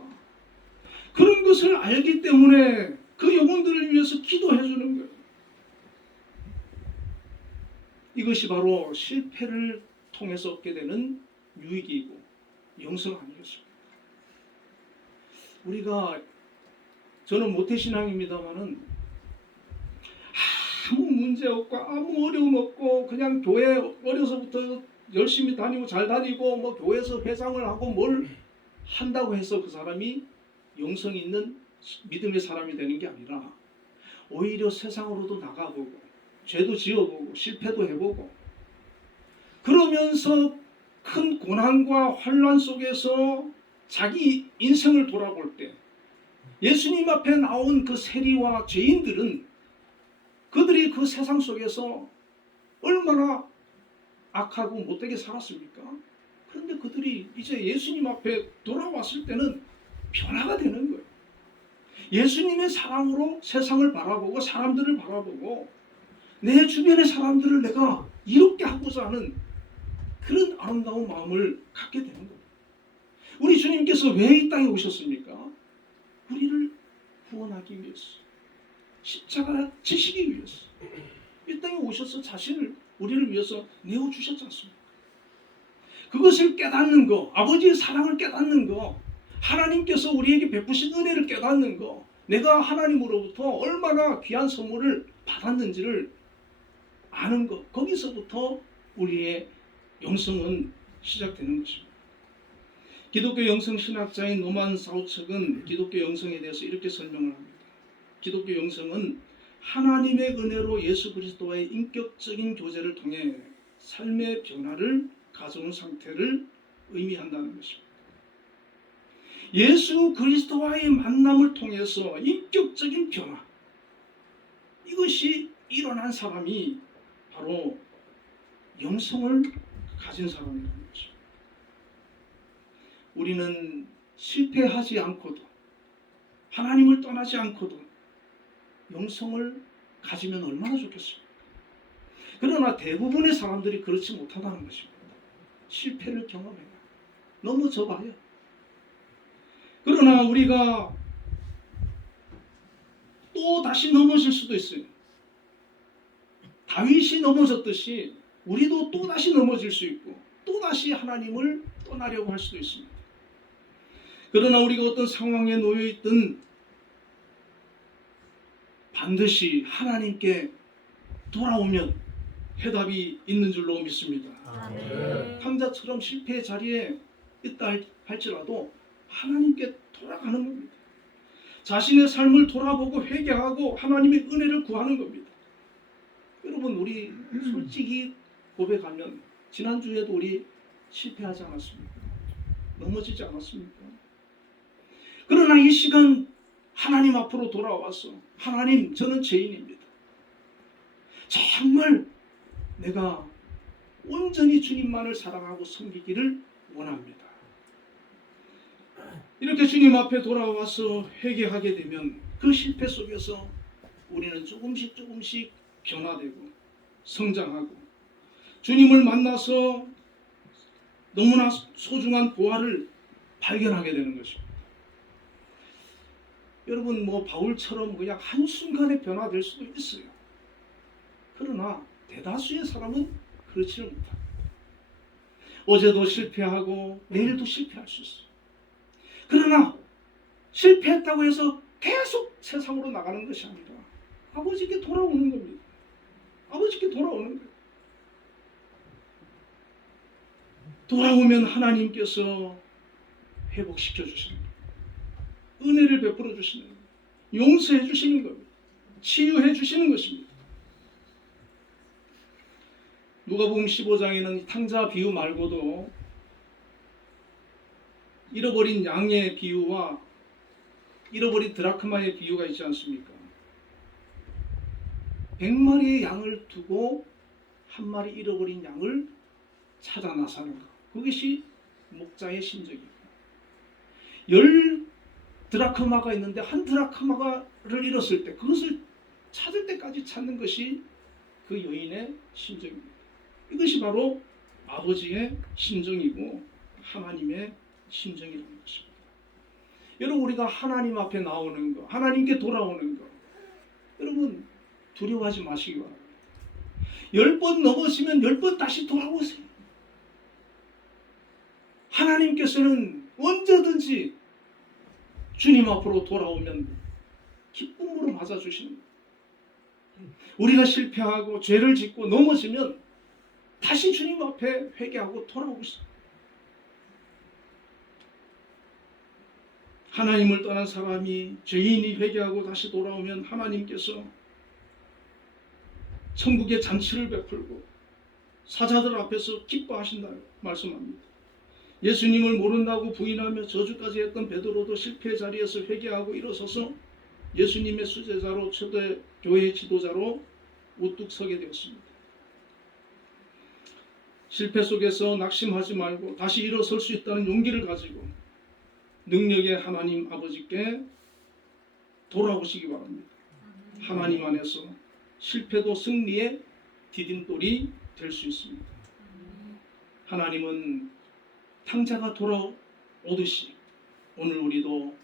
그런 것을 알기 때문에 그 영혼들을 위해서 기도해 주는 거예요. 이것이 바로 실패를 통해서 얻게 되는 유익이고 영성 아니겠습니까? 우리가 저는 모태신앙입니다만은 아무 문제 없고 아무 어려움 없고 그냥 교회 어려서부터 열심히 다니고 잘 다니고 뭐 교회에서 회장을 하고 뭘 한다고 해서 그 사람이 영성 있는 믿음의 사람이 되는 게 아니라 오히려 세상으로도 나가보고 죄도 지어보고 실패도 해보고 그러면서 큰 고난과 환난 속에서 자기 인생을 돌아볼 때 예수님 앞에 나온 그 세리와 죄인들은 그들이 그 세상 속에서 얼마나 악하고 못되게 살았습니까? 그런데 그들이 이제 예수님 앞에 돌아왔을 때는 변화가 되는 거예요. 예수님의 사랑으로 세상을 바라보고 사람들을 바라보고 내 주변의 사람들을 내가 이롭게 하고자 하는 그런 아름다운 마음을 갖게 되는 거예요. 우리 주님께서 왜 이 땅에 오셨습니까? 우리를 구원하기 위해서. 십자가 지시기 위해서 이 땅에 오셔서 자신을 우리를 위해서 내어주셨지 않습니까? 그것을 깨닫는 거, 아버지의 사랑을 깨닫는 거, 하나님께서 우리에게 베푸신 은혜를 깨닫는 거, 내가 하나님으로부터 얼마나 귀한 선물을 받았는지를 아는 것, 거기서부터 우리의 영성은 시작되는 것입니다. 기독교 영성신학자인 노만 사우척은 기독교 영성에 대해서 이렇게 설명을 합니다. 기독교 영성은 하나님의 은혜로 예수 그리스도와의 인격적인 교제를 통해 삶의 변화를 가져온 상태를 의미한다는 것입니다. 예수 그리스도와의 만남을 통해서 인격적인 변화, 이것이 일어난 사람이 바로 영성을 가진 사람이라는 것입니다. 우리는 실패하지 않고도 하나님을 떠나지 않고도 영성을 가지면 얼마나 좋겠습니까? 그러나 대부분의 사람들이 그렇지 못하다는 것입니다. 실패를 경험해요. 넘어져 봐요. 그러나 우리가 또 다시 넘어질 수도 있어요. 다윗이 넘어졌듯이 우리도 또 다시 넘어질 수 있고 또 다시 하나님을 떠나려고 할 수도 있습니다. 그러나 우리가 어떤 상황에 놓여 있든 반드시 하나님께 돌아오면 해답이 있는 줄로 믿습니다. 아멘. 탕자처럼 실패의 자리에 있다 할지라도 하나님께 돌아가는 겁니다. 자신의 삶을 돌아보고 회개하고 하나님의 은혜를 구하는 겁니다. 여러분, 우리 솔직히 고백하면 지난주에도 우리 실패하지 않았습니까? 넘어지지 않았습니까? 그러나 이 시간 하나님 앞으로 돌아와서 하나님, 저는 죄인입니다. 정말 내가 온전히 주님만을 사랑하고 섬기기를 원합니다. 이렇게 주님 앞에 돌아와서 회개하게 되면 그 실패 속에서 우리는 조금씩 변화되고 성장하고 주님을 만나서 너무나 소중한 보화를 발견하게 되는 것입니다. 여러분, 바울처럼 그냥 한순간에 변화될 수도 있어요. 그러나 대다수의 사람은 그렇지는 못합니다. 어제도 실패하고 내일도 실패할 수 있어요. 그러나 실패했다고 해서 계속 세상으로 나가는 것이 아니라 아버지께 돌아오는 겁니다. 아버지께 돌아오는 거예요. 돌아오면 하나님께서 회복시켜 주시는 거예요. 은혜를 베풀어 주시는 거예요. 용서해 주시는 겁니다. 치유해 주시는 것입니다. 누가복음 15장에는 탕자 비유 말고도 잃어버린 양의 비유와 잃어버린 드라크마의 비유가 있지 않습니까? 100마리의 양을 두고 한 마리 잃어버린 양을 찾아 나서는 것, 그것이 목자의 심정이고, 10 드라크마가 있는데 한 드라크마를 잃었을 때 그것을 찾을 때까지 찾는 것이 그 여인의 심정입니다. 이것이 바로 아버지의 심정이고 하나님의 심정이라는 것입니다. 여러분, 우리가 하나님 앞에 나오는 거, 하나님께 돌아오는 거, 여러분 두려워하지 마시기 바랍니다. 10번 넘어지면 10번 다시 돌아오세요. 하나님께서는 언제든지 주님 앞으로 돌아오면 기쁨으로 맞아주시는 거예요. 우리가 실패하고 죄를 짓고 넘어지면 다시 주님 앞에 회개하고 돌아오고 있어요. 하나님을 떠난 사람이, 죄인이 회개하고 다시 돌아오면 하나님께서 천국의 잔치를 베풀고 사자들 앞에서 기뻐하신다 말씀합니다. 예수님을 모른다고 부인하며 저주까지 했던 베드로도 실패의 자리에서 회개하고 일어서서 예수님의 수제자로, 초대 교회의 지도자로 우뚝 서게 되었습니다. 실패 속에서 낙심하지 말고 다시 일어설 수 있다는 용기를 가지고 능력의 하나님 아버지께 돌아오시기 바랍니다. 하나님 안에서 실패도 승리의 디딤돌이 될 수 있습니다. 하나님은 탕자가 돌아오듯이 오늘 우리도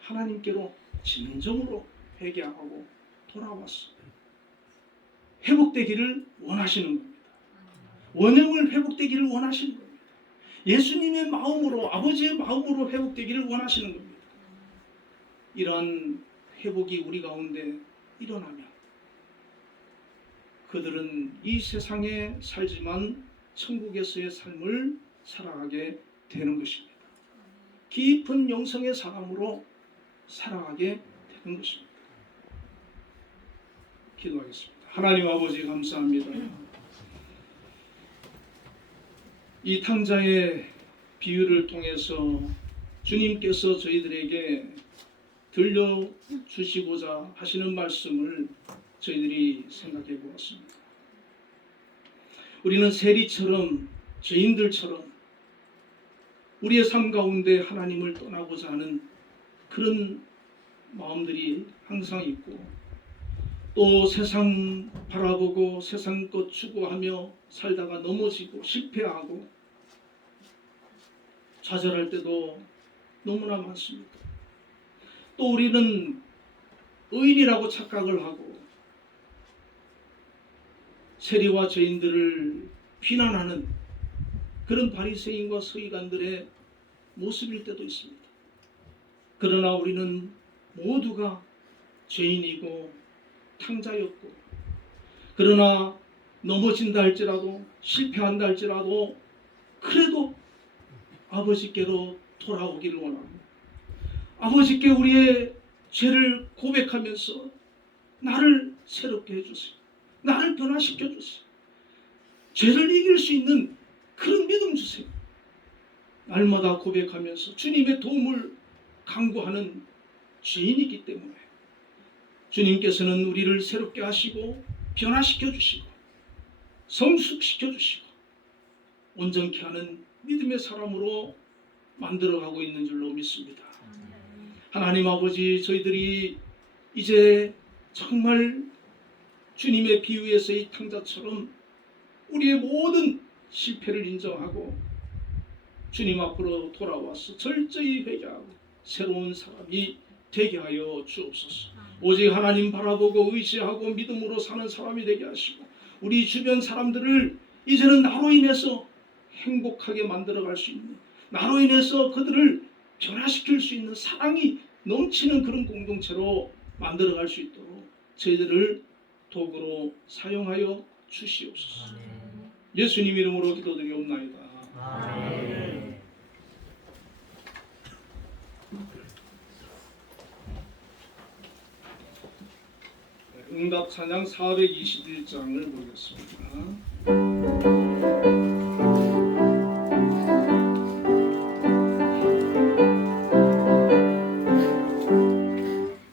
하나님께로 진정으로 회개하고 돌아와서 회복되기를 원하시는 겁니다. 원형을 회복되기를 원하시는 겁니다. 예수님의 마음으로, 아버지의 마음으로 회복되기를 원하시는 겁니다. 이러한 회복이 우리 가운데 일어나면 그들은 이 세상에 살지만 천국에서의 삶을 살아가게 되는 것입니다. 깊은 영성의 사람으로 살아가게 되는 것입니다. 기도하겠습니다. 하나님 아버지 감사합니다. 이 탕자의 비유를 통해서 주님께서 저희들에게 들려주시고자 하시는 말씀을 저희들이 생각해 보았습니다. 우리는 세리처럼, 죄인들처럼 우리의 삶 가운데 하나님을 떠나고자 하는 그런 마음들이 항상 있고, 또 세상 바라보고 세상 것 추구하며 살다가 넘어지고 실패하고 좌절할 때도 너무나 많습니다. 또 우리는 의인이라고 착각을 하고 세리와 죄인들을 비난하는 그런 바리새인과 서기관들의 모습일 때도 있습니다. 그러나 우리는 모두가 죄인이고 탕자였고, 그러나 넘어진다 할지라도 실패한다 할지라도 그래도 아버지께로 돌아오기를 원합니다. 아버지께 우리의 죄를 고백하면서 나를 새롭게 해주세요. 나를 변화시켜 주세요. 죄를 이길 수 있는 그런 믿음 주세요. 날마다 고백하면서 주님의 도움을 간구하는 죄인이기 때문에 주님께서는 우리를 새롭게 하시고 변화시켜 주시고 성숙시켜 주시고 온전케 하는 믿음의 사람으로 만들어가고 있는 줄로 믿습니다. 하나님 아버지, 저희들이 이제 정말 주님의 비유에서의 탕자처럼 우리의 모든 실패를 인정하고 주님 앞으로 돌아와서 철저히 회개하고 새로운 사람이 되게 하여 주옵소서. 오직 하나님 바라보고 의지하고 믿음으로 사는 사람이 되게 하시고, 우리 주변 사람들을 이제는 나로 인해서 행복하게 만들어갈 수 있는, 나로 인해서 그들을 변화시킬 수 있는 사랑이 넘치는 그런 공동체로 만들어갈 수 있도록 저희들을 도구로 사용하여 주시옵소서. 예수님 이름으로 기도드리옵나이다. 아멘. 응답 찬양 421장을 보겠습니다.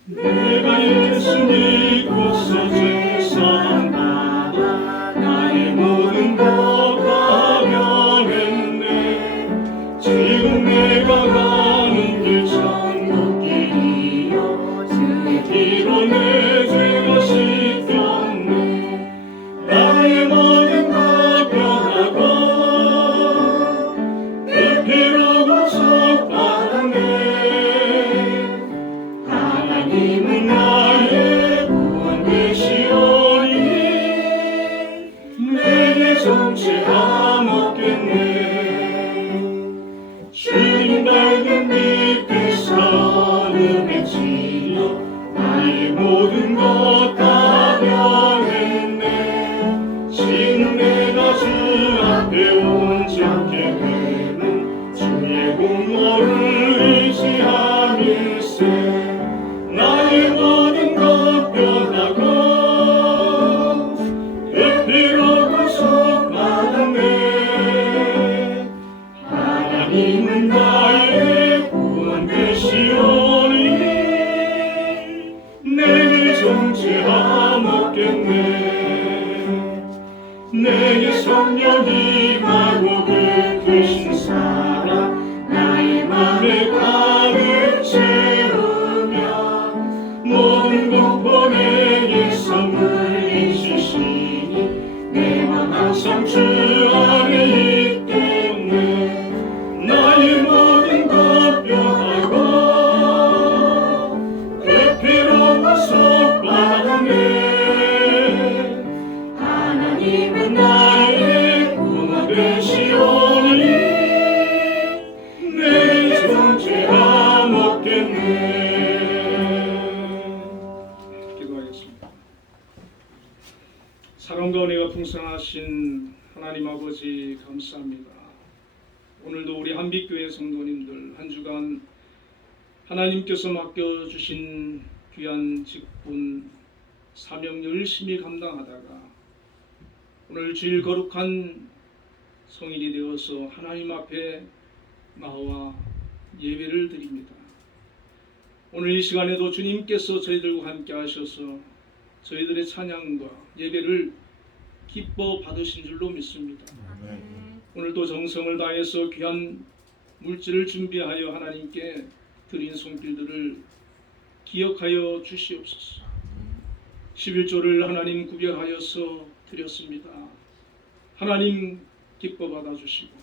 내가 예수 믿고서 죄산 받아 나의 모든 것 다 변했네. 지금 내가 가는 길 천국 길이요 주의 피로 내 죄가 씻겼네. 나의 모든 것 변하고 사랑과 은혜가 풍성하신 하나님 아버지 감사합니다. 오늘도 우리 한빛교회 성도님들 한 주간 하나님께서 맡겨주신 귀한 직분 사명 열심히 감당하다가 오늘 주일 거룩한 성일이 되어서 하나님 앞에 나와 예배를 드립니다. 오늘 이 시간에도 주님께서 저희들과 함께 하셔서 저희들의 찬양과 예배를 기뻐 받으신 줄로 믿습니다. 오늘도 정성을 다해서 귀한 물질을 준비하여 하나님께 드린 손길들을 기억하여 주시옵소서. 11조를 하나님 구별하여서 드렸습니다. 하나님 기뻐 받아주시고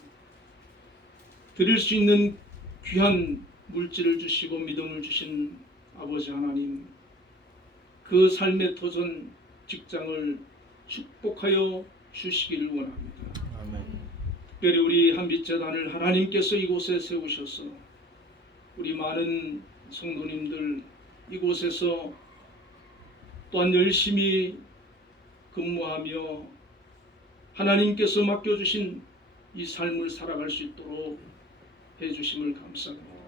드릴 수 있는 귀한 물질을 주시고 믿음을 주신 아버지 하나님, 그 삶의 터전 직장을 축복하여 주시기를 원합니다. 특별히 우리 한빛재단을 하나님께서 이곳에 세우셔서 우리 많은 성도님들 이곳에서 또한 열심히 근무하며 하나님께서 맡겨주신 이 삶을 살아갈 수 있도록 해주심을 감사합니다.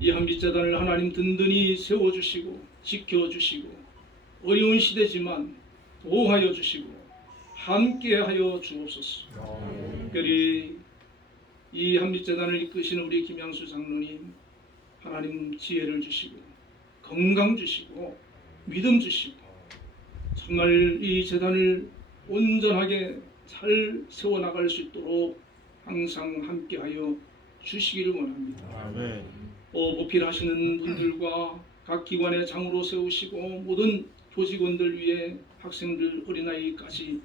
이 한빛재단을 하나님 든든히 세워주시고 지켜주시고 어려운 시대지만 보호하여 주시고 함께하여 주옵소서. 특별히 이 한빛재단을 이끄시는 우리 김양수 장로님, 하나님 지혜를 주시고 건강 주시고 믿음 주시고 정말 이 재단을 온전하게 잘 세워나갈 수 있도록 항상 함께하여 주시기를 원합니다. 보필하시는 분들과 각 기관의 장으로 세우시고 모든 교직원들 위해 학생들 어린아이까지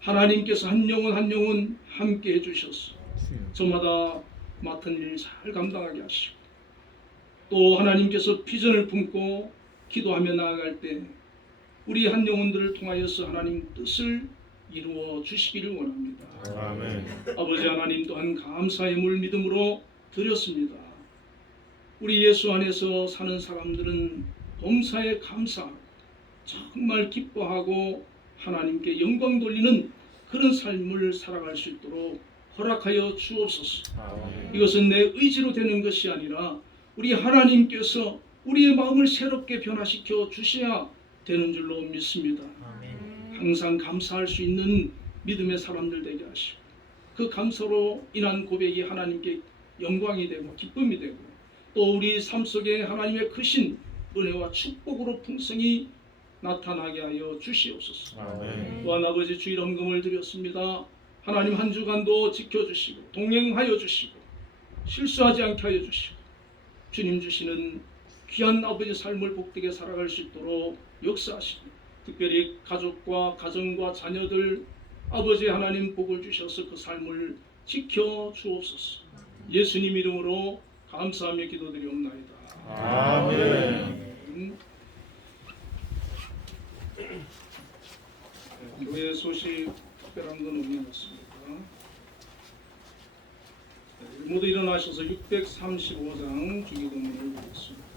하나님께서 한 영혼 한 영혼 함께 해주셔서 저마다 맡은 일 잘 감당하게 하시고 또 하나님께서 비전을 품고 기도하며 나아갈 때 우리 한 영혼들을 통하여서 하나님 뜻을 이루어 주시기를 원합니다. 아버지 하나님 또한 감사의 물 믿음으로 드렸습니다. 우리 예수 안에서 사는 사람들은 범사에 감사하고 정말 기뻐하고 하나님께 영광 돌리는 그런 삶을 살아갈 수 있도록 허락하여 주옵소서. 이것은 내 의지로 되는 것이 아니라 우리 하나님께서 우리의 마음을 새롭게 변화시켜 주셔야 되는 줄로 믿습니다. 항상 감사할 수 있는 믿음의 사람들 되게 하시고 그 감사로 인한 고백이 하나님께 영광이 되고 기쁨이 되고 또 우리 삶 속에 하나님의 크신 은혜와 축복으로 풍성히 나타나게 하여 주시옵소서. 또한 아버지 주일 헌금을 드렸습니다. 하나님 한 주간도 지켜주시고 동행하여 주시고 실수하지 않게 하여 주시고 주님 주시는 귀한 아버지 삶을 복되게 살아갈 수 있도록 역사하시고 특별히 가족과 가정과 자녀들 아버지 하나님 복을 주셔서 그 삶을 지켜 주옵소서. 예수님 이름으로 감사하며 기도드리옵나이다. 아멘. 교회 소식 특별한 건 없는 것 같습니다. 모두 일어나셔서 635장 주기도문을 보겠습니다.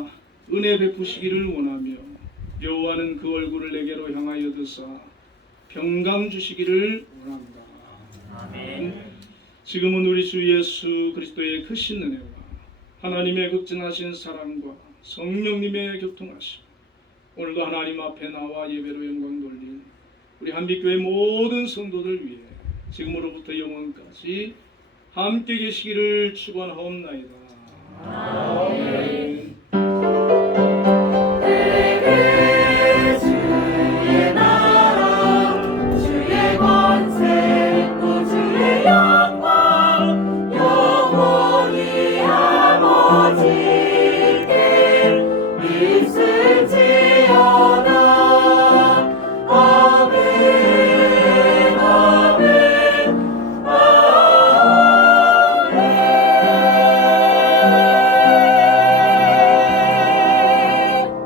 내가 은혜 베푸시기를 원하며 여호와는 그 얼굴을 내게로 향하여 드사 평강 주시기를 원합니다. 아멘. 지금은 우리 주 예수 그리스도의 크신 은혜와 하나님의 극진하신 사랑과 성령님의 교통하심, 오늘도 하나님 앞에 나와 예배로 영광 돌린 우리 한빛교회 모든 성도들 위해 지금으로부터 영원까지 함께 계시기를 축원하옵나이다.